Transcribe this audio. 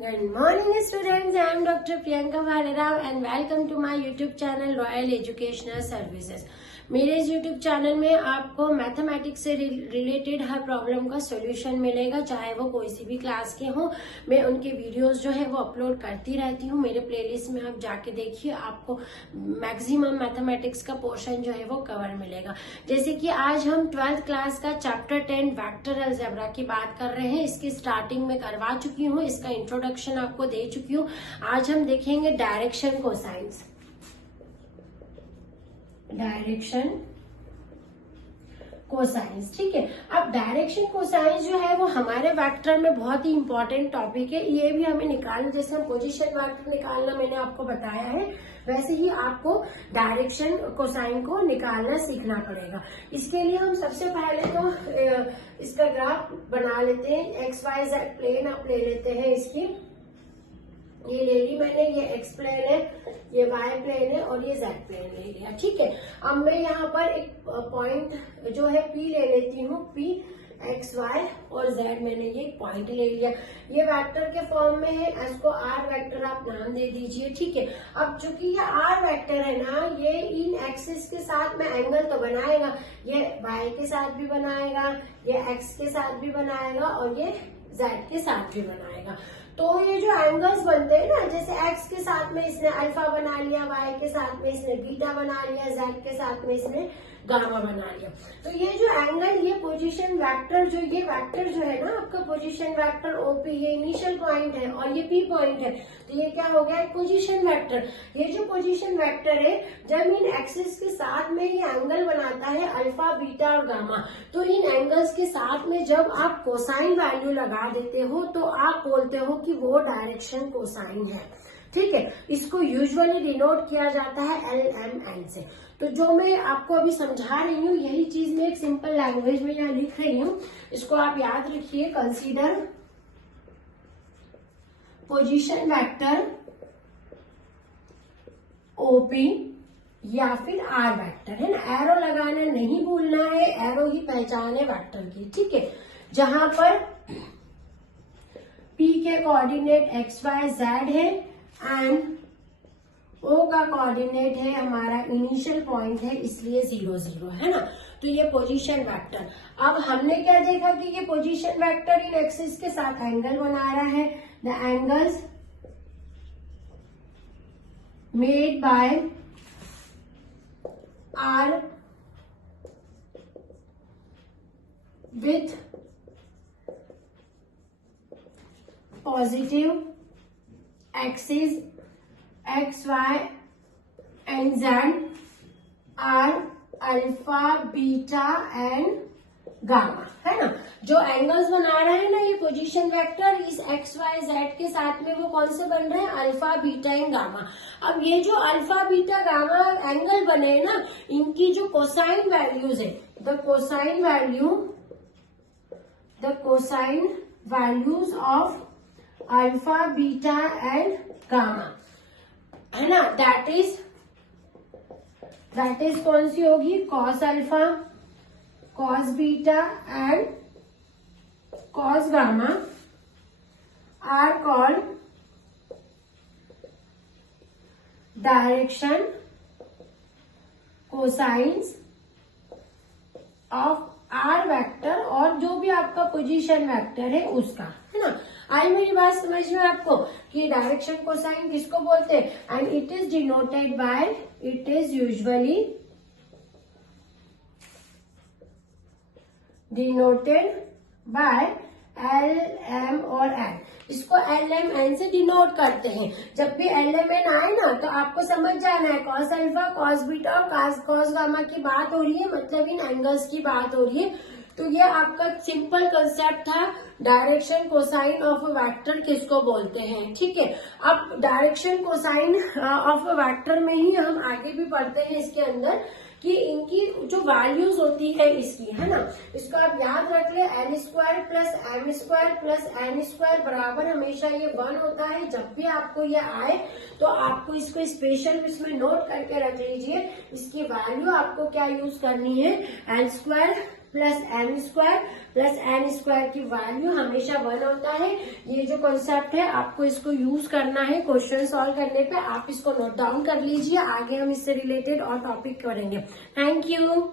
Good morning students, I am Dr. Priyanka Bhararao and welcome to my YouTube channel Royal Educational Services। मेरे इस YouTube channel में आपको mathematics से related हर problem का solution मिलेगा, चाहे वो कोई सी भी क्लास के हो। मैं उनके वीडियोस जो है वो अपलोड करती रहती हूँ। मेरे प्लेलिस्ट में आप जाके देखिए, आपको मैक्सिमम मैथमेटिक्स का पोर्शन जो है वो कवर मिलेगा। जैसे कि आज हम 12th क्लास का चैप्टर 10 वेक्टर अलजेब्रा की बात कर रहे हैं। इसकी स्टार्टिंग में करवा चुकी हूँ, इसका इंट्रोडक्शन आपको दे चुकी हूँ। आज हम देखेंगे डायरेक्शन कोसाइंस। डायरेक्शन कोसाइंस, ठीक है। अब डायरेक्शन कोसाइंस जो है वो हमारे वेक्टर में बहुत ही इंपॉर्टेंट टॉपिक है। ये भी हमें निकालना, जैसे हम पोजीशन वेक्टर निकालना मैंने आपको बताया है, वैसे ही आपको डायरेक्शन कोसाइन को निकालना सीखना पड़ेगा। इसके लिए हम सबसे पहले तो इसका ग्राफ बना लेते हैं। एक्स वाई जेड प्लेन आप ले लेते हैं इसकी, ये ले ली मैंने, ये एक्स प्लेन है, ये वाई प्लेन है और ये जेड प्लेन ले लिया, ठीक है। अब मैं यहाँ पर एक पॉइंट जो है पी ले लेती हूँ, पी एक्स वाई और जेड मैंने ये पॉइंट ले लिया। ये वेक्टर के फॉर्म में है, इसको आर वेक्टर आप नाम दे दीजिए, ठीक है। अब चूंकि ये आर वेक्टर है ना, ये इन एक्सिस के साथ में एंगल तो बनाएगा, ये वाई के साथ भी बनाएगा, ये एक्स के साथ भी बनाएगा और ये जेड के साथ भी बनाएगा। तो ये जो एंगल्स बनते हैं ना, जैसे एक्स के साथ में इसने अल्फा बना लिया, वाई के साथ में इसने बीटा बना लिया, जेड के साथ में इसने गामा बना लिया। तो ये जो एंगल, ये पोजीशन वेक्टर, जो ये वेक्टर जो है ना आपका पोजीशन वेक्टर ओपी, ये इनिशियल पॉइंट है और ये पी पॉइंट है, तो ये क्या हो गया, पोजीशन वेक्टर। ये जो पोजीशन वेक्टर है, जब इन एक्सिस के साथ में ये एंगल बनाता है अल्फा बीटा और गामा, तो इन एंगल्स के साथ में जब आप कोसाइन वैल्यू लगा देते हो तो आप बोलते हो कि वो डायरेक्शन कोसाइन है, ठीक है। इसको यूजुअली डिनोट किया जाता है LMN से। तो जो मैं आपको अभी समझा रही हूँ, यही चीज मैं एक सिंपल लैंग्वेज में यहाँ लिख रही हूँ, इसको आप याद रखिए। कंसीडर पोजीशन वेक्टर ओपी या फिर आर वेक्टर, है ना। एरो लगाना नहीं भूलना है, एरो ही पहचान है वेक्टर की, ठीक है। जहां पर P के कोऑर्डिनेट एक्स वाई जेड है एंड O का कोऑर्डिनेट है हमारा इनिशियल पॉइंट है, इसलिए 0 0, है ना। तो ये पोजीशन वेक्टर। अब हमने क्या देखा कि ये पोजीशन वेक्टर इन एक्सिस के साथ एंगल बना रहा है। The angles made by r with positive axis x y and z are alpha beta and gamma, है ना। जो एंगल्स बना रहा है ना ये पोजीशन वेक्टर, इस एक्स वाई जेड के साथ में वो कौन से बन रहे हैं, अल्फा बीटा एंड गामा। अब ये जो अल्फा बीटा गामा एंगल बने हैं ना, इनकी जो कोसाइन वैल्यूज है, the cosine values of alpha beta and gamma, है ना, दैट इज कौन सी होगी, cos alpha, cos beta and cos gamma are called direction cosines of r vector, और जो भी आपका पोजीशन वेक्टर है उसका, है ना। आई मेरी बात समझ में आपको कि डायरेक्शन कोसाइन किसको बोलते हैं। And it is denoted by, it is usually denoted by LM और N। इसको LMN से डिनोट करते हैं। जब भी LMN आए ना तो आपको समझ जाना है, कॉस अल्फा, कॉस बीटा और कॉस गामा की बात हो रही है, मतलब इन एंगल्स की बात हो रही है। तो ये आपका सिंपल कंसेप्ट था, direction cosine of a vector किसको बोलते हैं, ठीक है। अब direction cosine of a vector में ही हम आगे भी पढ़ते हैं इसके अंदर कि इनकी जो वैल्यूज होती है इसकी, है ना, इसको आप याद रख ले, L² plus M² plus N² बराबर हमेशा ये 1 होता है। जब भी आपको ये आए तो आपको इसको स्पेशल इसमें नोट करके रख लीजिए। इसकी वैल्यू आपको क्या यूज करनी है, L² plus m square plus n square की वैल्यू हमेशा 1 होता है। ये जो कॉन्सेप्ट है आपको इसको यूज करना है क्वेश्चन सॉल्व करने पे। आप इसको नोट डाउन कर लीजिए, आगे हम इससे रिलेटेड और टॉपिक करेंगे। Thank you.